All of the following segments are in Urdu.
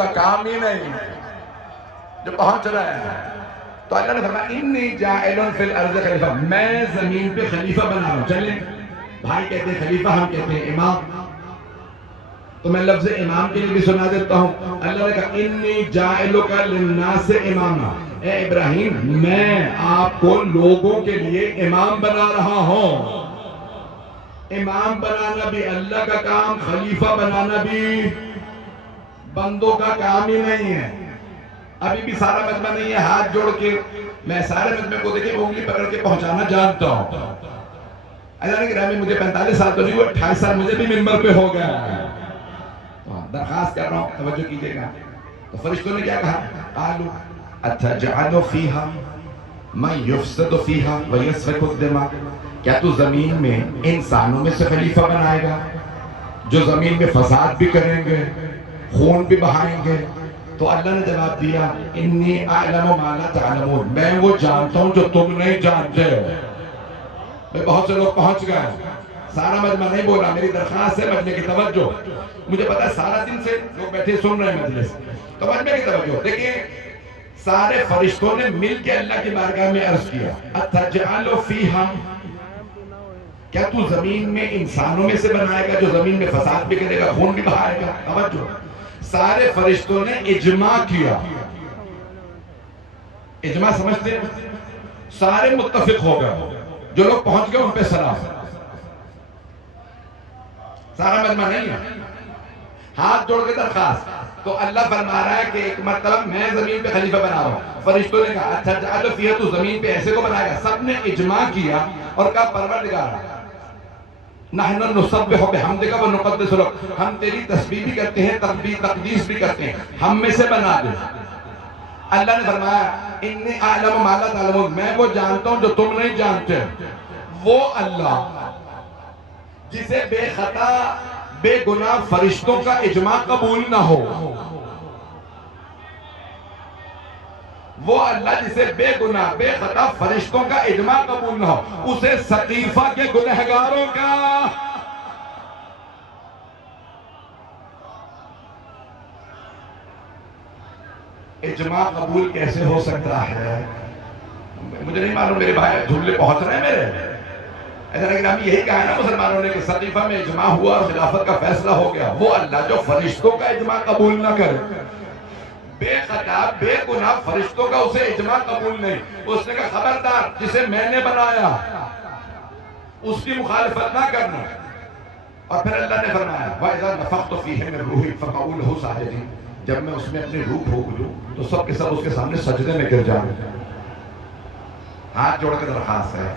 کا کام ہی نہیں جو پہنچ رہے ہیں. تو اللہ نے فرمایا انی جاعل فی الارض خلیفہ، میں زمین پہ خلیفہ بنا رہا ہوں. چلیں بھائی کہتے ہیں خلیفہ، ہم کہتے ہیں امام. تو میں لفظ امام کے لیے بھی سنا دیتا ہوں. اللہ نے کہا انی جاعلک للناس اماما، اے ابراہیم میں آپ کو لوگوں کے لیے امام بنا رہا ہوں. امام بنانا بھی اللہ کا کام، خلیفہ بنانا بھی بندوں کا کام ہی نہیں ہے. ابھی بھی سارا مجمع نہیں ہے ہاتھ جوڑ کے میں سارے مجمع کو دیکھیں انگلی پکڑ کے پہنچانا جانتا ہوں. اللہ نے کہا مجھے 45 سال تو نہیں ہوئے، 28 سال مجھے بھی منبر پہ ہو گیا. درخواست کر رہا ہوں توجہ کیجئے گا. تو فرشتوں نے کیا کہا؟ قالوا اتجعل فیہا من یفسد فیہا ویسفک الدماء، کیا تو زمین میں انسانوں میں سے خلیفہ بنائے گا جو زمین میں فساد بھی کریں گے، خون بھی بہائیں گے؟ تو اللہ نے جواب دیا انی اعلم ما لا تعلمون، میں وہ جانتا ہوں جو تم نہیں جانتے. میں بہت سے لوگ پہنچ گئے، سارا مجمع نہیں بولا، میری درخواست ہے مجمع کی توجہ. مجھے پتا ہے سارا دن سے لوگ بیٹھے سن رہے ہیں مجلس، تو مجمع کی توجہ دیکھیں. سارے فرشتوں نے مل کے اللہ کی بارگاہ میں عرض کیا اتجعل فیہا، کیا تو زمین میں انسانوں میں سے بنائے گا جو زمین میں فساد بھی کرے گا، خون بھی بہائے گا؟ توجہ، سارے فرشتوں نے اجماع کیا. اجماع سمجھتے ہیں؟ سارے متفق ہو گئے، جو لوگ پہنچ گئے ان پہ سلام. سارا مجمع نہیں ہے، ہاتھ جوڑ کے درخواست. تو اللہ فرما رہا ہے کہ ایک مرتبہ میں زمین پہ خلیفہ بنا رہا ہوں. فرشتوں نے کہا اتجعل فیہا، تو زمین پہ ایسے کو بنائے گا؟ سب نے اجماع کیا اور کہا پروردگار نحن نسبح بحمدک ونقدس لک، ہم تیری تسبیح بھی کرتے ہیں، تقدیس بھی کرتے ہیں، ہم میں سے بنا دے. اللہ نے فرمایا انی اعلم ما لا تعلمون، میں وہ جانتا ہوں جو تم نہیں جانتے. وہ اللہ جسے بے خطا بے گناہ فرشتوں کا اجماع قبول نہ ہو، وہ اللہ جسے بے گناہ بے خطا فرشتوں کا اجماع قبول نہ ہو، اسے سقیفہ کے گنہگاروں کا اجماع قبول کیسے ہو سکتا ہے؟ مجھے نہیں معلوم، میرے بھائی جھولے پہنچ رہے ہیں میرے. ایسا لیکن ہم یہی کہا ہے نا مسلمانوں نے کہ سقیفہ میں اجماع ہوا اور خلافت کا فیصلہ ہو گیا. وہ اللہ جو فرشتوں کا اجماع قبول نہ کرے، بے خطا بے گناہ فرشتوں کا اسے اجماع قبول نہیں، اس نے کہا خبردار جسے میں نے بنایا اس کی مخالفت نہ کرنا. اور پھر اللہ نے فرمایا وَإِذَا نَفَخْتُ فِيهِ مِن رُوحِي فَقَعُوا لَهُ سَاجِدِينَ، جب میں اس میں اپنی روح پھونک دوں تو سب کے سب اس کے سامنے سجدے میں گر جائیں. ہاتھ جوڑ کے درخواست ہے.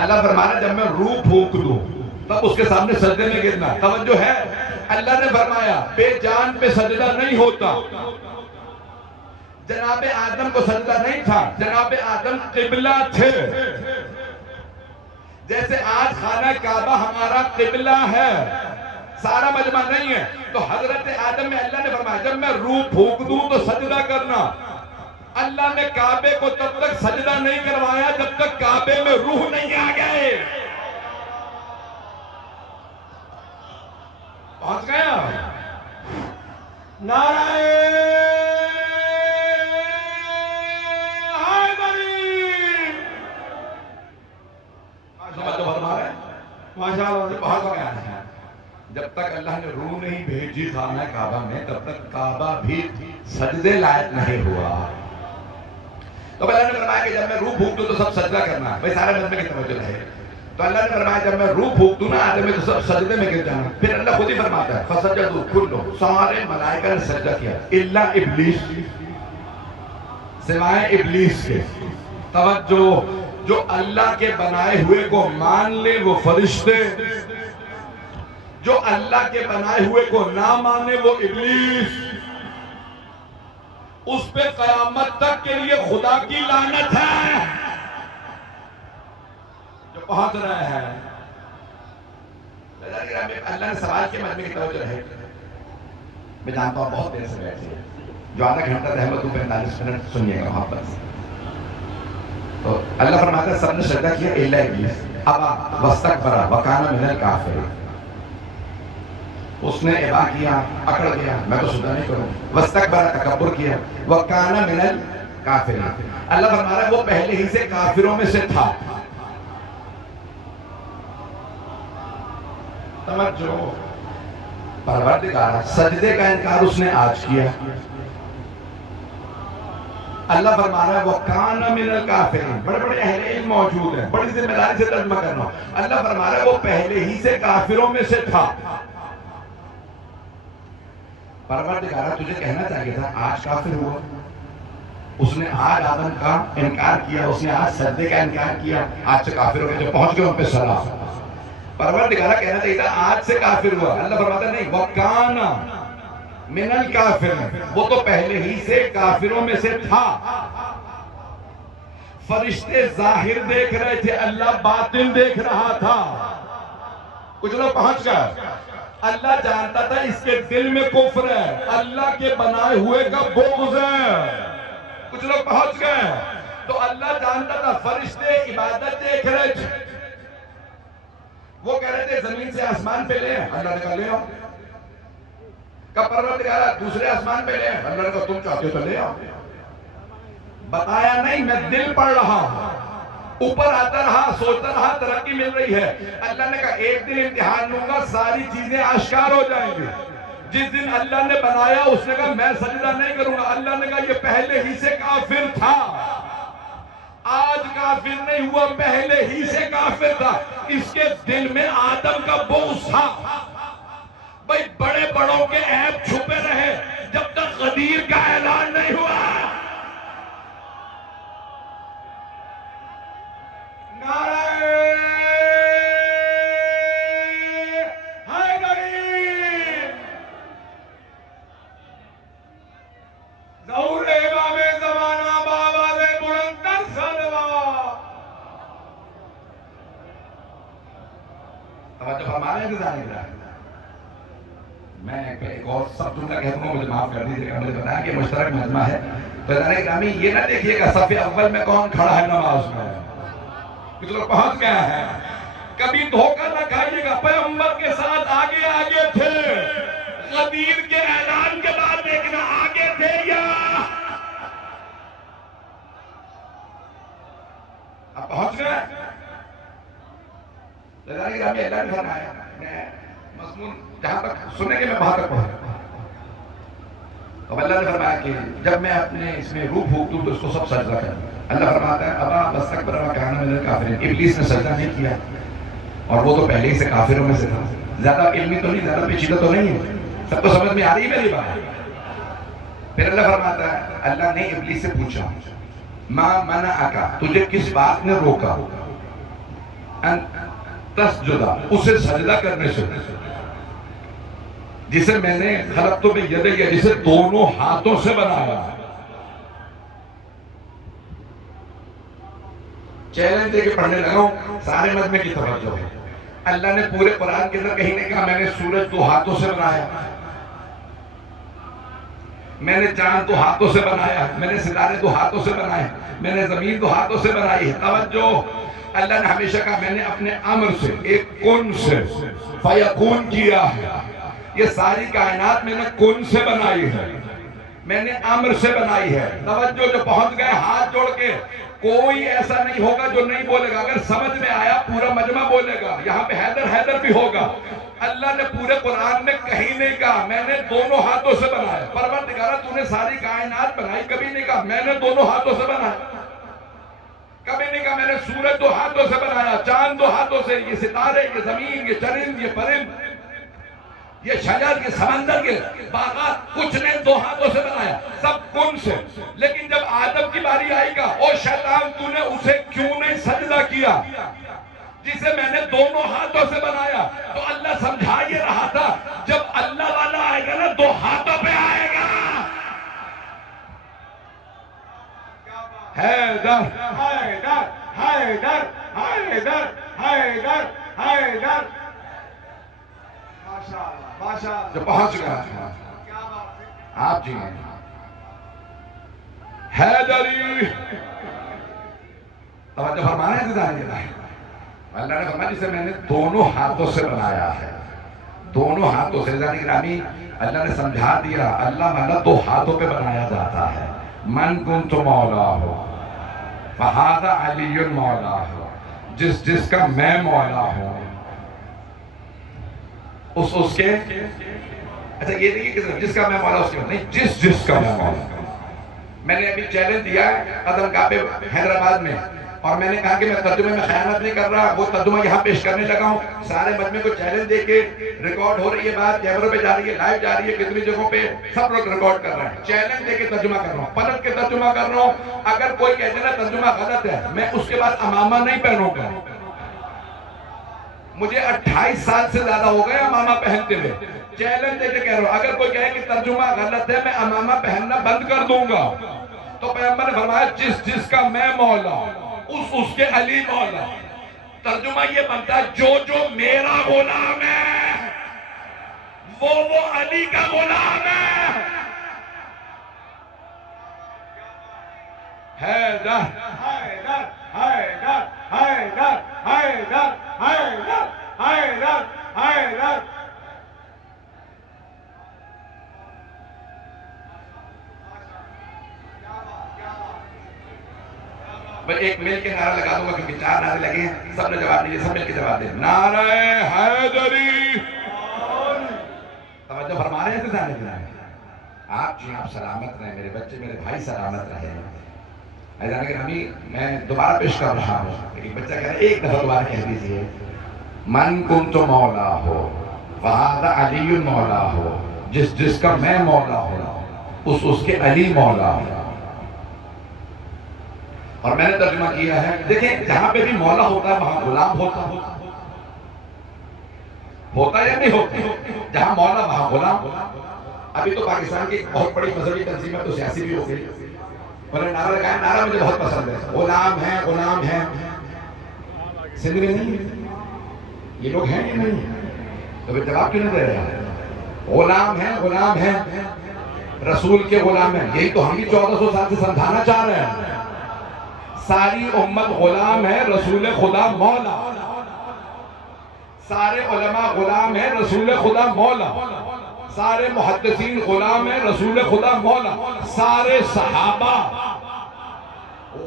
اللہ فرمانا جب میں روح پھونک دوں تب اس کے سامنے سجدے میں گرنا. توجہ ہے، اللہ نے فرمایا بے جان پہ سجدہ نہیں ہوتا. جناب آدم کو سجدہ نہیں تھا، جناب آدم قبلہ تھے. جیسے آج خانہ کعبہ ہمارا قبلہ ہے، سارا مجمع نہیں ہے. تو حضرت آدم میں اللہ نے فرمایا جب میں روح پھونک دوں تو سجدہ کرنا. اللہ نے کعبے کو تب تک سجدہ نہیں کروایا جب تک کعبے میں روح نہیں آ گئے. پہنچ گیا؟ نعرہ حیدری، ماشاءاللہ بہت گیا ہے. جب تک اللہ نے روح نہیں بھیجی خانہ کعبہ میں تب تک کعبہ بھی سجدے لائق نہیں ہوا. تو اللہ نے فرمایا کہ جب میں روح پھونک دوں تو سب سجدہ کرنا. بھائی سارے مجمع کی توجہ رہے. تو اللہ نے فرمایا جب میں روح پھونک دوں نا آدم میں تو سب سجدے میں گر جانا. پھر اللہ خود ہی فرماتا ہے فسجدوا کلهم، سارے ملائکہ نے سجدہ کیا الا ابلیس، سوائے ابلیس کے. توجہ، جو اللہ کے بنائے ہوئے کو مان لے وہ فرشتے، جو اللہ کے بنائے ہوئے کو نہ مانے وہ ابلیس. اس پہ قیامت تک کے لیے خدا کی لعنت ہے. جو پہنچ رہے ہیں اللہ نے سوال کے مجمع کی توجہ رہے. میں جانتا ہوں بہت دیر سے بیٹھے ہیں، جو آدھا گھنٹہ رحمت 45 منٹ سنیے گا وہاں پر. تو اللہ فرماتا ہے سب نے سجدہ کیا الا ابلیس ابا واستکبر وکان من الکافرین. اس نے ابا کیا، اکڑ گیا، میں تو سجدہ نہیں کروں، واستکبر، تکبر کیا، وکان من الکافرین۔ اللہ فرما رہا ہے وہ پہلے ہی سے کافروں میں سے تھا۔ توجہ، پروردگار، سجدے کا انکار اس نے آج کیا۔ اللہ فرما رہا ہے وَكَانَ مِنَ الْكَافِرِينَ۔ بڑے بڑے اہل علم موجود ہیں، بڑی ذمہ داری سے ترجمہ کرنا۔ اللہ فرما رہا ہے وہ پہلے ہی سے کافروں میں سے تھا۔ پروردگارہ تجھے کہنا چاہیے تھا آج کافر ہوا، اس نے آج آدم کا انکار کیا، اس نے آج سجدے کا انکار کیا، آج سے کافر ہو گئے، جو پہنچ گئے ان پہ سلام۔ پروردگارہ کہنا چاہیے تھا آج سے کافر ہوا، اللہ فرماتا نہیں وَكَانَ من الکافرین، وہ تو پہلے ہی سے کافروں میں سے تھا۔ فرشتے ظاہر دیکھ رہے تھے، اللہ باطن دیکھ رہا تھا۔ کچھ لوگ پہنچ گئے، اللہ جانتا تھا اس کے دل میں کفر ہے، اللہ کے بنائے ہوئے کا بغض ہے۔ کچھ لوگ پہنچ گئے تو اللہ جانتا تھا فرشتے عبادت دیکھ رہے تھے، وہ کہہ رہے تھے زمین سے آسمان پہ لے، اللہ نے کہا لے آؤ۔ کب پروردگارہ دوسرے آسمان پہ لے، اللہ نے کہا تم چاہتے ہو تو لے آؤ۔ بتایا نہیں، میں دل پڑھ رہا ہوں، اوپر آتا رہا، سوچتا رہا، ترقی مل رہی ہے۔ اللہ نے کہا ایک دن امتحان لوں گا، ساری چیزیں آشکار ہو جائیں گی۔ جس دن اللہ نے بنایا اس نے کہا میں سجدہ نہیں کروں گا، اللہ نے کہا یہ پہلے ہی سے کافر تھا، آج کافر نہیں ہوا، پہلے ہی سے کافر تھا۔ اس کے دل میں آدم کا بغض تھا۔ بھئی بڑے بڑوں کے عیب چھپے رہے جب تک غدیر کا اعلان نہیں ہوا۔ نعرہ حیدری، ظہور امام زمانہ بآواز بلندتر صلوات۔ توجہ فرمانے انتظار نہیں رہا۔ میں ایک اور سب جملہ کہتا ہوں، مجھے معاف کر دیجئے گا، مجھے بتایا کہ مشترک مجمع ہے، تو ادارے گرامی یہ نہ دیکھیے گا صف اول میں کون کھڑا ہے نماز میں، کچھ لوگ پہنچ گیا ہے، کبھی دھوکہ نہ کھائیے گا، پیغمبر کے ساتھ آگے آگے تھے، غدیر کے اعلان کے بعد دیکھنا آگے تھے یا اب پہنچ گئے۔ ادارے گرامی اللہ نے فرمایا، میں مضمون جہاں تک سنیں گے میں وہاں تک پہنچ۔ اب اللہ نے فرمایا کہ جب میں اپنے اس میں روح پھونک دوں تو اس کو سب سجدہ کریں۔ اللہ فرماتا ہے ابا واستکبر وکان من الکافرین، ابلیس نے سجدہ نہیں کیا اور وہ تو پہلے ہی سے کافروں میں سے تھا۔ زیادہ علمی تو نہیں، زیادہ پیچیدہ تو نہیں ہے، سب کو سمجھ میں آ رہی ہے میری بات۔ پھر اللہ فرماتا ہے اللہ نے ابلیس سے پوچھا ما منعک، تجھے کس بات نے روکا، ان تسجدہ، اسے سجدہ کرنے سے، جسے میں نے خلقت بیدی، جسے دونوں ہاتھوں سے بنایا۔ چیلنج دے کے پڑھنے لگا ہوں، سارے مجمع کی توجہ ہے۔ اللہ نے پورے قرآن کے اندر کہیں نہیں کہا میں نے سورج دو ہاتھوں سے بنایا، میں نے چاند دو ہاتھوں سے بنایا، میں نے ستارے دو ہاتھوں سے بنائے، میں نے زمین دو ہاتھوں سے بنائی ہے۔ توجہ، اللہ نے ہمیشہ کہا میں نے اپنے امر سے، ایک کن سے فیکون کیا ہے۔ یہ ساری کائنات میں نے کن سے بنائی ہے، میں نے امر سے بنائی ہے۔ توجہ، جو پہنچ گئے ہاتھ جوڑ کے، کوئی ایسا نہیں ہوگا جو نہیں بولے گا، اگر سمجھ میں آیا پورا مجمع بولے گا، یہاں پہ حیدر حیدر بھی ہوگا۔ اللہ نے پورے قرآن میں کہیں نہیں کہا میں نے دونوں ہاتھوں سے بنایا۔ پروردگارہ تو نے ساری کائنات بنائی، کبھی نہیں کہا میں نے دونوں ہاتھوں سے بنایا، کبھی نہیں کہا میں نے سورج دو ہاتھوں سے بنایا، چاند دو ہاتھوں سے، یہ ستارے، یہ زمین، یہ چرند، یہ پرند، یہ شجر، یہ سمندر، کے باغات، کچھ نے دو ہاتھوں سے بنایا، سب کن سے۔ لیکن جب آدم کی باری آئی گا، او شیطان تو نے اسے کیوں نہیں سجدہ کیا جسے میں نے دونوں ہاتھوں سے بنایا؟ تو اللہ سمجھا یہ رہا تھا جب اللہ والا آئے گا نا دو ہاتھوں پہ آئے گا۔ حیدر حیدر حیدر حیدر حیدر حیدر، جو پہنچ گیا آپ جی حیدری، توجہ فرمانے سے جانے گا۔ اللہ نے فرمایا جسے میں نے دونوں ہاتھوں سے بنایا ہے، دونوں ہاتھوں سے ذات گرامی اللہ نے سمجھا دیا اللہ مانا دو ہاتھوں پہ بنایا جاتا ہے من کنت مولا ہو فہذا علی مولا ہو جس کا میں مولا ہوں اس کے اچھا یہ نہیں کہ جس کا میں مولا اس کے نہیں جس کا میں مولا میں نے ابھی چیلنج دیا ہے قدم گاہ پہ حیدرآباد میں اور میں نے کہا کہ میں ترجمے میں خیانت نہیں کر رہا وہ ترجمہ یہاں پیش کرنے لگا ہوں سارے مجمع کو چیلنج دے کے ریکارڈ ہو رہی ہے بات کیمروں پہ جا رہی ہے لائیو جا رہی ہے کتنی جگہوں پہ سب لوگ ریکارڈ کر رہے ہیں چیلنج دے کے ترجمہ کر رہا ہوں پلٹ کے ترجمہ کر رہا ہوں اگر کوئی کہتے نا ترجمہ غلط ہے میں اس کے بعد امامہ نہیں پہنوں گا مجھے 28 سال سے زیادہ ہو گئے امامہ پہنتے ہوئے چیلنج دے کے کہہ رہا ہوں اگر کوئی کہے کہ ترجمہ غلط ہے میں امامہ پہننا بند کر دوں گا تو پیغمبر نے فرمایا جس کا میں مولا اس کے علی مولا ترجمہ یہ بنتا ہے جو میرا غلام ہے وہ علی کا غلام ہے حیدر حیدر حیدر حیدر حیدر حیدر حیدر حیدر میں ایک مل کے نعرہ لگا دوں گا کیونکہ 4 نعرے لگے ہیں سب نے جواب دیجئے سب مل کے جواب دیں نعرہ حیدری توجہ فرما رہے ہیں سے سامنے دیں آپ سلامت رہیں میرے بچے میرے بھائی سلامت رہیں حیدر گرامی میں دوبارہ پیش کر رہا ہوں لیکن بچہ کہہ رہا ہے ایک دفعہ دوبارہ کہہ دیجئے من کنت مولا ہو فہذا علی مولا ہو جس کا میں مولا ہوں اس کے علی مولا ہوں اور میں نے ترجمہ کیا ہے دیکھیں جہاں پہ بھی مولا ہوتا ہے وہاں غلام ہوتا یا نہیں ہوتا جہاں مولا وہاں غلام ابھی تو پاکستان کی بہت بڑی مذہبی تنظیم ہے تو سیاسی بھی ہو گئی انہوں نے نعرہ لگایا نعرہ مجھے بہت پسند ہے غلام ہے سندھ میں نہیں یہ لوگ ہیں یا نہیں تو پھر جواب کیوں نہیں دے رہے ہیں غلام ہے رسول کے غلام ہیں یہی تو ہم بھی 1400 سال سے سمجھانا چاہ رہے ہیں ساری امت غلام ہے رسول خدا مولا سارے علماء غلام ہیں رسول خدا مولا سارے محدثین غلام ہیں رسول خدا مولا سارے صحابہ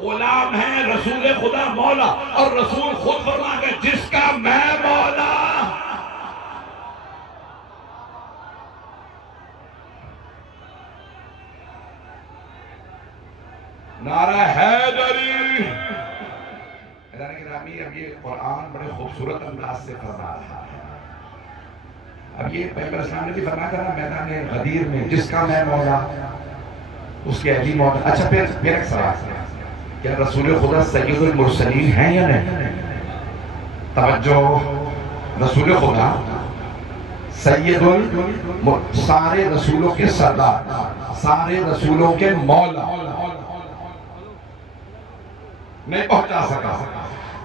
غلام ہیں رسول خدا مولا اور رسول خود فرما کہ جس کا میں مولا نعرہ حیدری گرامی اب یہ قرآن بڑے خوبصورت انداز سے فرما رہا ہے اب یہ پیغمبر اسلام نے بھی فرمایا تھا نا میدان غدیر میں جس کا میں مولا اس کے علی مولا اچھا پھر ایک سوال کیا رسول خدا سید المرسلین ہیں یا نہیں توجہ رسول خدا سید سارے رسولوں کے سردار سارے رسولوں کے مولا نہیں پہنچا سکا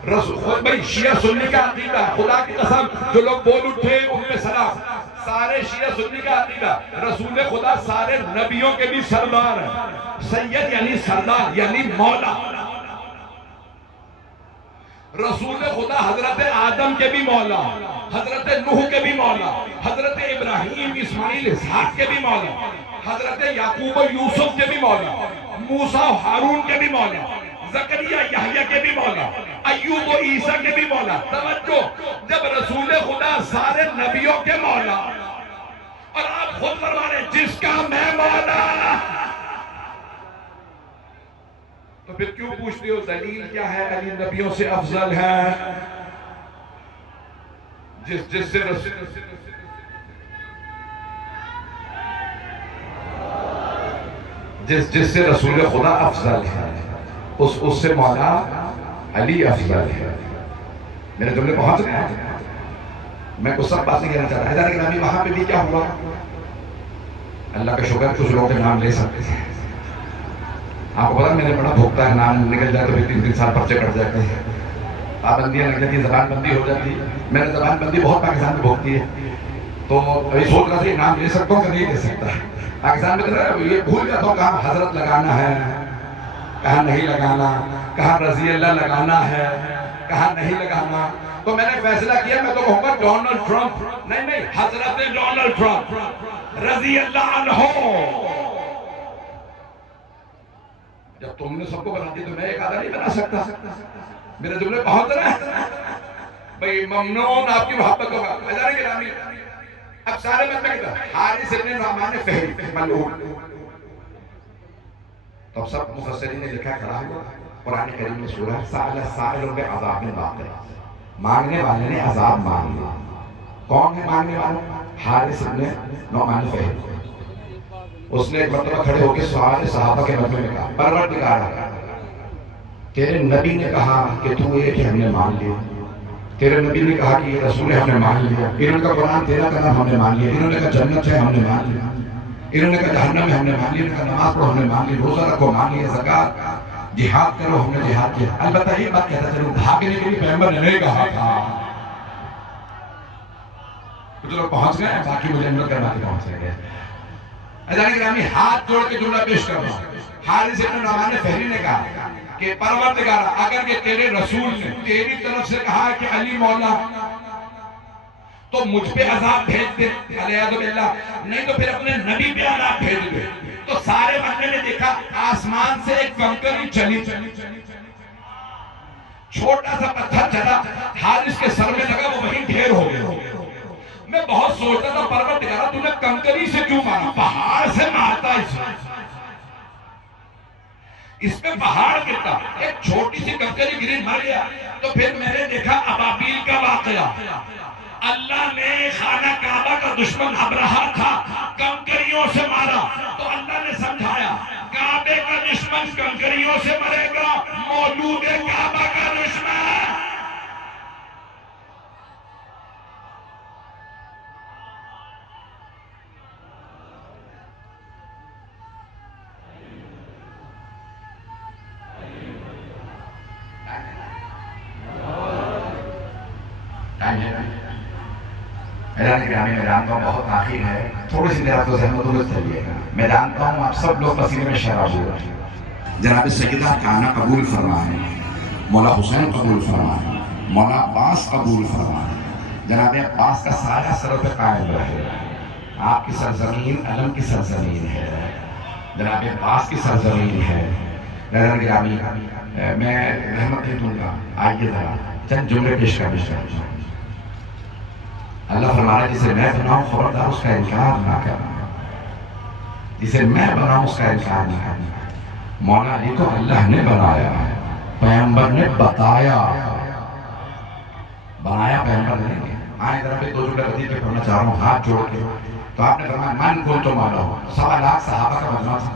رسول بھائی شیعہ سنی کا عقیدہ خدا کی قسم جو لوگ بول اٹھے ان میں سلام سارے شیعہ سنی کا عقیدہ رسول خدا سارے نبیوں کے بھی سردار ہیں سید یعنی سردار یعنی مولا رسول خدا حضرت آدم کے بھی مولا حضرت نوح کے بھی مولا حضرت ابراہیم اسماعیل اسحاق کے بھی مولا حضرت یعقوب و یوسف کے بھی مولا موسیٰ و ہارون کے بھی مولا زکریا یحییٰ کے بھی مولا ایوب و عیسیٰ کے بھی مولا توجہ جب رسول خدا سارے نبیوں کے مولا اور آپ خود فرما رہے جس کا میں مولا تو پھر کیوں پوچھتے ہو دلیل کیا ہے علی نبیوں سے افضل ہے جس سے جس سے رسول خدا افضل ہے اس سے مولا علی افضل ہے میرے جملے پہنچ رہے ہیں میں کچھ سب بات نہیں کہنا چاہتا حیدر گرامی وہاں پہ بھی کیا ہوا اللہ کا شکر کچھ لوگ کے نام لے سکتے ہیں آپ کو پتا میں نے بڑا بھوکتا ہے نام نکل جائے تو پھر 3 سال پرچے کٹ جاتے ہیں پابندیاں لگ جاتی ہیں زبان بندی ہو جاتی ہے میں نے زبان بندی بہت پاکستان میں بھوکتی ہے تو ابھی سوچ رہا تھا نام لے سکتا ہوں کہ نہیں لے سکتا پاکستان میں یہ بھول جاتا ہوں کہاں حضرت لگانا ہے کہاں نہیں لگانا کہاں رضی اللہ لگانا ہے کہاں نہیں لگانا تو میں نے فیصلہ کیا میں تو کہوں گا ڈونلڈ ٹرمپ نہیں حضرت ڈونلڈ ٹرمپ رضی اللہ عنہ. جب تم نے سب کو بنا دی تو میں ایک آدھا نہیں بنا سکتا. میرے جملے پہنچ رہے ہیں بھئی ممنون آپ کی محبت ہوگا. ادارے گرامی اب سارے مت میں کہتا حارث ابن نعمان فہری ملعون. تو سب مفسرین نے لکھا کھڑا ہوا قرآن کریم میں سورہ سأل سائل بعذاب واقع. مانگنے والے نے عذاب مانگ لیا. کون ہے مانگنے والا؟ حارث ابن نعمان فہری. اس نے ایک مرتبہ کھڑے ہو کے سوال صحابہ کے مجمع میں کہا پروردگار تیرے نبی نے کہا کہ تو ایک ہم نے مان لیا. تیرے نبی نے کہا کہ یہ رسول ہے ہم نے مان لیا. انہوں نے کہا قرآن تیرا کلام ہم نے مان لیا. انہوں نے کہا جنت ہے ہم نے مان لیا. انہوں نے کہا جہنم ہے ہم نے مان لیا. انہوں نے کہا نماز پڑھو ہم نے مان لی. روزہ رکھو مان لیا. زکات جہاد کرو ہم نے جہاد کیا. البتہ یہ بات کہتا چلو بھاگنے کے لیے پیغمبر نے نہیں کہا تھا. کچھ لوگ پہنچ گئے باقی مجھے عمل کرنا کے پہنچ گئے. ادارے گرامی ہاتھ جوڑ کے جملہ پیش کر رہا ہوں. حارث ابن نعمان فہری نے کہا کہ پروردگار اگر کہ تیرے رسول نے تیری طرف سے کہا کہ علی مولا تو مجھ پہ عذاب بھیج دے علیہ باللہ, نہیں تو پھر اپنے نبی پہ عذاب بھیج دے. تو سارے بندے نے دیکھا آسمان سے ایک کنکری چلی, چھوٹا سا پتھر چلا حارث کے سر میں لگا, وہ وہیں ڈھیر ہو گیا. میں بہت سوچتا تھا پروردگار تو نے کنکری سے کیوں مارا؟ پہاڑ سے مارتا اس پہ پہاڑ گرتا. ایک چھوٹی سی کنکری گری مر گیا. تو پھر میں نے دیکھا ابابیل کا واقعہ. اللہ نے خانہ کعبہ کا دشمن ابرہہ تھا, کنکریوں سے مارا. تو اللہ نے سمجھایا کعبے کا دشمن کنکریوں سے مرے گا, مولود کعبہ کا دشمن میں جانتا ہوں بہت آخر ہے, تھوڑی سی دیر آپ کو زحمت درست چلیے گا. میں جانتا ہوں آپ سب لوگ پسینے میں شراب ہو رہے ہیں. جناب سیدہ کانا قبول فرمائیں, مولا حسین قبول فرمائیں, مولا عباس قبول فرمائیں. جناب عباس کا سایہ سر پہ قائم رہے. آپ کی سرزمین علم کی سرزمین ہے, جناب عباس کی سرزمین ہے. گرامی میں رحمت دے دوں گا. آئیے ذرا چند جملے پیش کرنا. اللہ فرمانا جسے میں بناؤں خبردار اس کا انکار نہ کرنا. جسے میں بناؤں اس کا انکار نہ کرنا. مولا علی کو اللہ نے بنایا, پیغمبر نے بتایا, بنایا پیغمبر نے. آئیں ذرا پہ دو جملے بدی پہ پڑھنا چاہ رہا ہوں ہاتھ جوڑ کے. تو آپ نے فرمایا من کن تو مولا ہو. 1.25 لاکھ صحابہ کا مجمع تھا.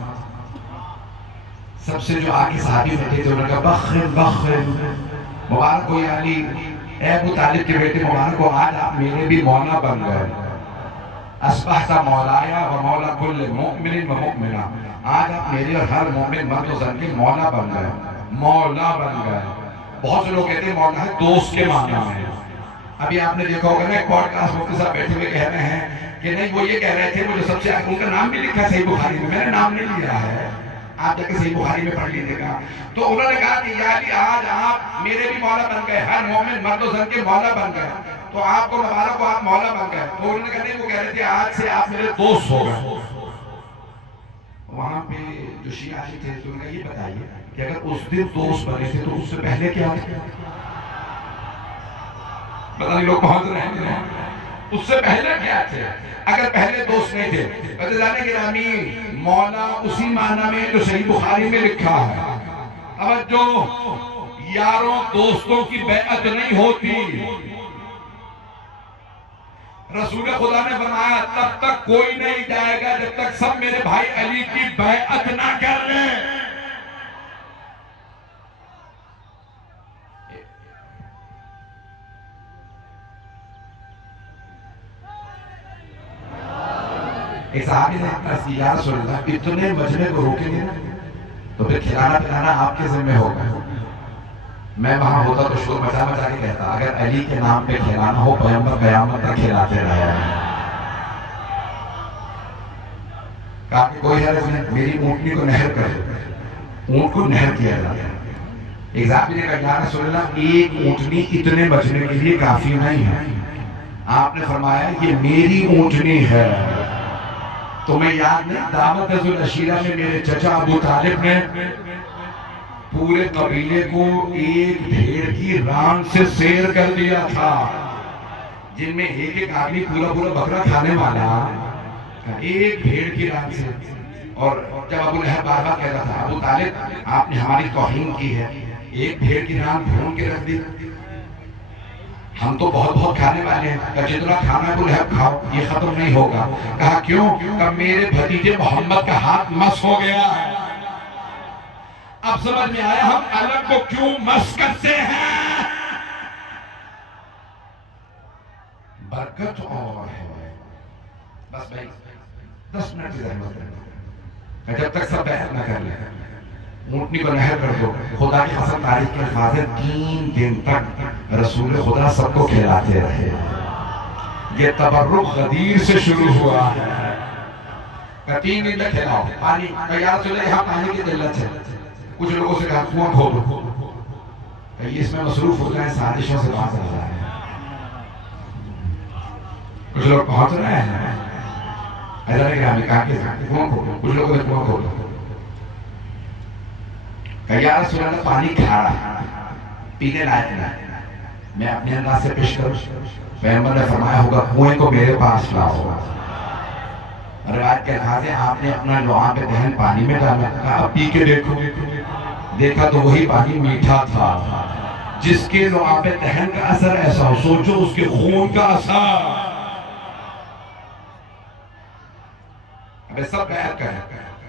سب سے جو آگے صحابی بیٹھے تھے انہوں نے کہا بخر بخر مبارک ہو یا علی, اے ابو طالب کے بیٹے مبارک ہو, آج آپ میرے بھی مولا بن گئے. اصبحت مولایا و مولا کل مؤمن و مؤمنہ, آج آپ میرے اور ہر مومن مرد و زن کے مولا بن گئے. مولا بن گئے. بہت سے لوگ کہتے ہیں مولا ہے دوست کے معنی میں. ابھی آپ نے دیکھا ہوگا نا ایک پوڈکاسٹ مفتی صاحب بیٹھے ہوئے کہہ رہے ہیں کہ نہیں وہ یہ کہہ رہے تھے مجھے سب سے ان کا نام بھی لکھا صحیح بخاری میں نے نام نہیں لیا ہے, آپ جا کے صحیح بخاری میں پڑھ لیجیے گا. تو انہوں نے کہا کہ یا علی آج آپ میرے بھی مولا بن گئے, ہر مومن مرد و زن کے مولا بن گئے. تو آپ کو مبارک ہو آپ مولا بن گئے. تو انہوں نے کہا نہیں, وہ کہہ رہے تھے آج سے آپ میرے دوست ہو گئے. وہاں پہ جو شیعہ تھے تو انہوں نے یہ بتائیے کہ اگر اس دن دوست بنے تھے تو اس سے پہلے کیا تھے؟ پتہ نہیں لوگ پہنچ رہے ہیں, اس سے پہلے کیا تھے؟ اگر پہلے دوست نہیں تھے. عزیزان گرامی مولا اسی معنی میں جو صحیح بخاری میں لکھا ہے. اب جو یاروں دوستوں کی بیعت نہیں ہوتی, رسول خدا نے فرمایا تب تک کوئی نہیں جائے گا جب تک سب میرے بھائی علی کی بیعت نہ کر لیں. ایک صحابی نے یا رسول اللہ اتنے مجمع کو روکیں گے تو پھر کھلانا پلانا آپ کے ذمہ ہوگا. میں وہاں ہوتا تو شور مچا مچا کے کہتا اگر علی کے نام پہ کھلانا ہو پیغمبر قیامت تک کھلاتے رہے. کہا کہ کوئی حرض نہیں, میری اونٹنی کو نہر کر, اونٹ کو نہر کیا جاتا ہے. ایک صحابی نے کہا یا رسول اللہ ایک اونٹنی اتنے بچنے کے لیے کافی نہیں ہے. آپ نے فرمایا یہ میری اونٹنی ہے. تمہیں یاد نہیں دعوت ذو العشیرہ میں میرے چچا ابو طالب نے پورے قبیلے کو ایک بھیڑ کی ران سے سیر کر دیا تھا، جن میں ایک آدمی پورا بکرا کھانے والا، ایک بھیڑ کی ران سے. اور جب ابو لہب بار بار کہتا تھا ابو طالب آپ نے ہماری توہین کی ہے، ایک بھیڑ کی ران بھون کے رکھ دی، ہم تو بہت کھانے والے ہیں. کہ جتنا کھانا ابو لہب کھاؤ یہ ختم نہیں ہوگا. کہا کیوں؟ کہ میرے بھتیجے محمد کا ہاتھ مس ہو گیا ہے. اب سمجھ میں آیا ہم الگ کو کیوں مس کرتے ہیں. برکت اور ہے. بس بھائی 10 منٹ کی رحمت ہے جب تک سب بیعت نہ کر لیں. اونٹنی کو نہر کر دو. خدا کی قسم تاریخ کے الفاظ ہیں 3 دن تک رسول خدا سب کو کھلاتے رہے. یہ تبرک غدیر سے شروع ہوا ہے. 3 دن تک کھلاؤ پانی. یا رسول اللہ یہاں پانی کی قلت ہے. کچھ لوگوں سے کہا کنواں کھودو. یہ اس میں مصروف ہو جائیں سازشوں سے باز آ جائیں. کچھ لوگ پہنچ رہے ہیں ایسا نہیں کہ کہا کہ کنواں کھودو. کچھ لوگوں نے کنواں کھودو. کہ یا رسول اللہ پانی کھارا پینے لائق نہیں. میں اپنے انداز سے پیش کروں. پیغمبر نے فرمایا ہوگا کنویں کو میرے پاس لاؤ. روایت کے الفاظ ہیں آپ نے اپنا لعاب پہ دہن پانی میں ڈالا. کہا پی کے دیکھو. دیکھا تو وہی پانی میٹھا تھا. جس کے لعاب پہ دہن کا اثر ایسا ہو سوچو اس کے خون کا اثر. اب سب بیعت کریں.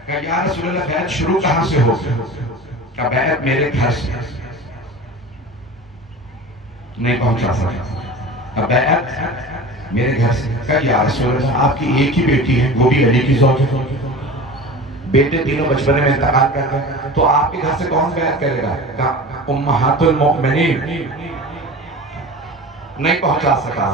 کہ یا رسول اللہ بیعت شروع کہاں سے ہو گئی؟ کہ بیعت میرے گھر سے نہیں پہنچا سکتا. بیعت میرے گھر سے. کہ یا رسول اللہ آپ کی ایک ہی بیٹی ہے وہ بھی علی کی زوج ہے. بیٹے تینوں بچپنے میں انتقال کر گئے تو آپ کے گھر سے کون بیعت کرے گا؟ کہا امہات المؤمنین. نہیں پہنچا سکا.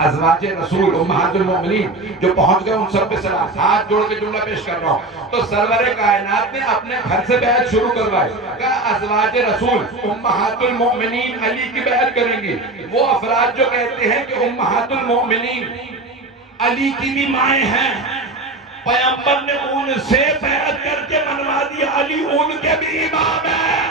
ازواج رسول امہات المؤمنین جو پہنچ گئے ان سب پہ سلام. ہاتھ جوڑ کے جملہ پیش کر رہا ہوں. تو سرور کائنات نے اپنے گھر سے بیعت شروع کروائی. کہا ازواج رسول امہات المؤمنین علی کی بیعت کریں گی. وہ افراد جو کہتے ہیں کہ امہات المؤمنین علی کی بھی مائیں ہیں، پیغمبر نے ان سے بیعت کر کے منوا دیا علی ان کے بھی امام ہیں.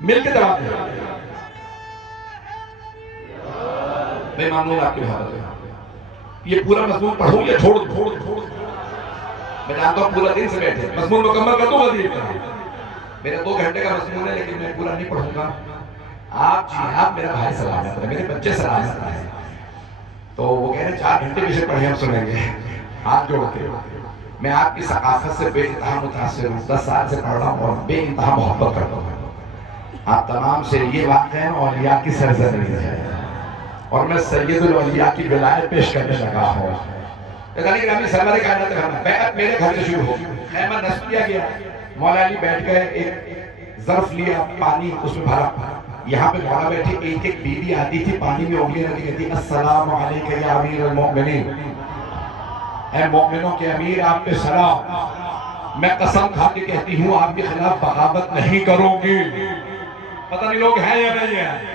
مل کے جواب دیں. میں مانوں گا آپ کی بات ہے. یہ پورا مضمون پڑھوں یا چھوڑ دوں؟ میں جانتا ہوں پورا دن سے بیٹھے مضمون مکمل کر دوں گا. میرا 2 گھنٹے کا مضمون ہے لیکن میں پورا نہیں پڑھوں گا. آپ جی آپ میرا بھائی سلامت ہے، میرے بچے سلامت ہیں. تو وہ کہہ رہے ہیں 4 گھنٹے پیچھے پڑھے ہم سنیں گے. ہاتھ جوڑ کے میں آپ کی ثقافت سے بے انتہا متاثر ہوں. 10 سال سے پڑھ رہا ہوں اور بے انتہا محبت کرتا ہوں. آپ تمام سے یہ واقع ہے اولیاء کی سرزمین ہے اور میں سید الاولیاء کی ولایت پیش کرنے لگا ہوں. سرور کائنات نے بیعت میرے گھر سے شروع ہو. خیمہ نصب کیا گیا. مولا علی بیٹھ گئے. ایک ظرف لیا پانی اس میں بھرا. یہاں پہ مولا بیٹھے. ایک بی بی آتی تھی پانی میں انگلی رکھ کے کہتی السلام علیکم یا امیر المؤمنین. اے مومنوں کے امیر آپ پہ سلام. میں قسم کھا کے کہتی ہوں آپ کے خلاف بغاوت نہیں کروں گی. پتہ نہیں لوگ ہیں یا نہیں ہیں.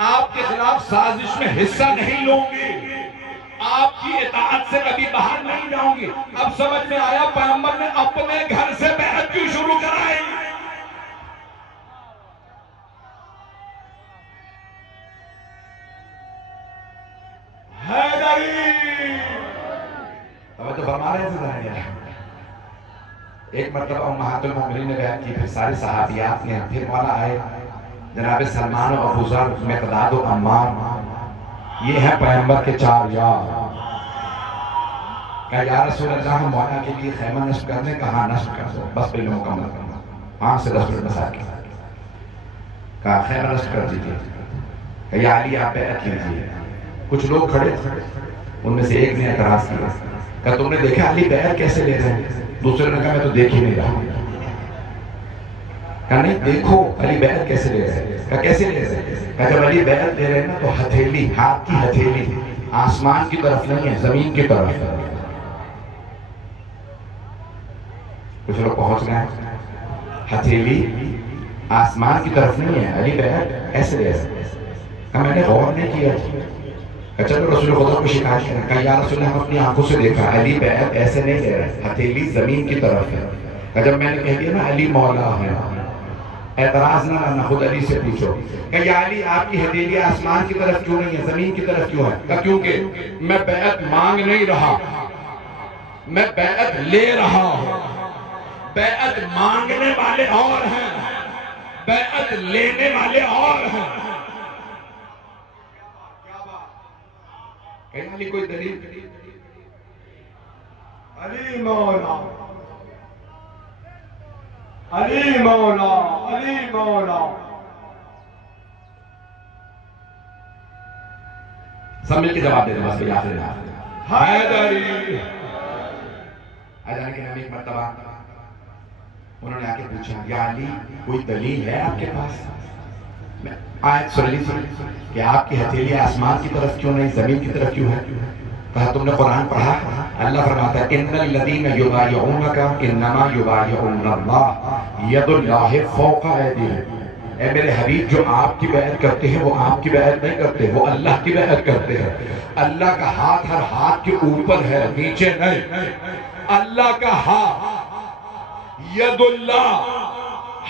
آپ کے خلاف سازش میں حصہ نہیں لوں گی. آپ کی اطاعت سے کبھی باہر نہیں جاؤں گی. اب سمجھ میں آیا پیغمبر نے اپنے گھر سے بیعت کیوں شروع کرائی. حیدری توجہ فرما رہے ہیں. ایک مرتبہ امہات المؤمنین نے بیعت کی. پھر سارے صحابیات نے. پھر مولا آئے جناب سلمان و ابو ذر مقداد و عمار. یہ ہیں پیغمبر کے 4 یار. کہا یا رسول اللہ ہم مولا کے لیے خیمہ نصب کرنے. کہا نصب کر دو بس پہلے مکمل کرنا. 5 سے 10 منٹ بسا کے کہا خیمہ نصب کر دیجیے. کہ یا علی آپ بیعت کیجیے. کچھ لوگ کھڑے تھے ان میں سے ایک نے اعتراض کیا. کہا تم نے دیکھا علی بیعت کیسے لے رہے ہیں؟ دوسرے نے کہا میں تو دیکھ ہی نہیں رہا. کہا نہیں دیکھو علی بیعت کیسے لے رہے ہیں. کہا کیسے لے رہے ہیں؟ کہا جب علی بیعت لے رہے ہیں نا تو ہتھیلی ہاتھ کی ہتھیلی آسمان کی طرف نہیں ہے، زمین کی طرف ہے۔ کچھ لوگ پہنچ گئے، ہتھیلی آسمان کی طرف نہیں ہے، علی بیعت ایسے ایسے۔ میں نے غور نہیں کیا، چلو رسول خدا کو شکایت کریں، کہا یا رسول اللہ ہم اپنی آنکھوں سے دیکھا، علی بیعت ایسے نہیں دے رہے، ہتھیلی زمین کی طرف ہے۔ جب میں نے کہہ دیا نا علی مولا ہے، اعتراض نہ کرنا، خود علی سے پوچھو کہ یا علی آپ کی ہتھیلی آسمان کی طرف کیوں نہیں ہے، زمین کی طرف کیوں ہے؟ کہا کیونکہ میں بیعت مانگ نہیں رہا، میں بیعت لے رہا ہوں۔ بیعت مانگنے والے اور ہیں، بیعت لینے والے اور ہیں۔ کہنے علی کوئی دلیل؟ علی مولا، علی مولا، علی مولا۔ سب مل کے جواب دے دیں، بس بھئی آخر حیدری۔ حیدری کے نام ایک مرتبہ انہوں نے آ کے پوچھا یا علی کوئی دلیل ہے آپ کے پاس؟ آیت سن لیجیے کہ آپ کی ہتھیلی آسمان کی طرف کیوں نہیں، زمین کی طرف کیوں ہے؟ کہا تم نے قرآن پڑھا؟ اللہ فرماتا ہے ان الذین یبایعونک انما یبایعون اللہ ید اللہ فوق ایدیہم۔ اے میرے حبیب، جو آپ کی بیعت کرتے ہیں وہ آپ کی بیعت نہیں کرتے، وہ اللہ کی بیعت کرتے ہیں۔ اللہ کا ہاتھ ہر ہاتھ کے اوپر ہے، نیچے نہیں۔ اللہ کا ہاتھ ید اللہ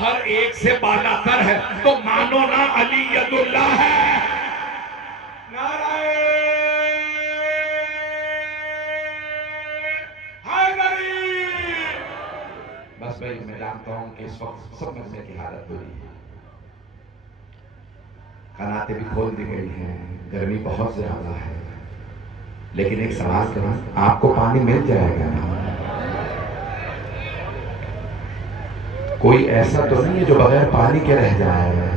ہر ایک سے بالا تر ہے، تو مانو نا علی ید اللہ ہے۔ نعرہ حیدری۔ بس بھائی میں جانتا ہوں کہ اس وقت سب مجمع کی حالت بری ہے، قناتیں بھی کھول دی گئی ہیں، گرمی بہت زیادہ ہے، لیکن ایک سوال کروں، آپ کو پانی مل جائے گا نا؟ کوئی ایسا تو نہیں ہے جو بغیر پانی کے رہ جائے گا؟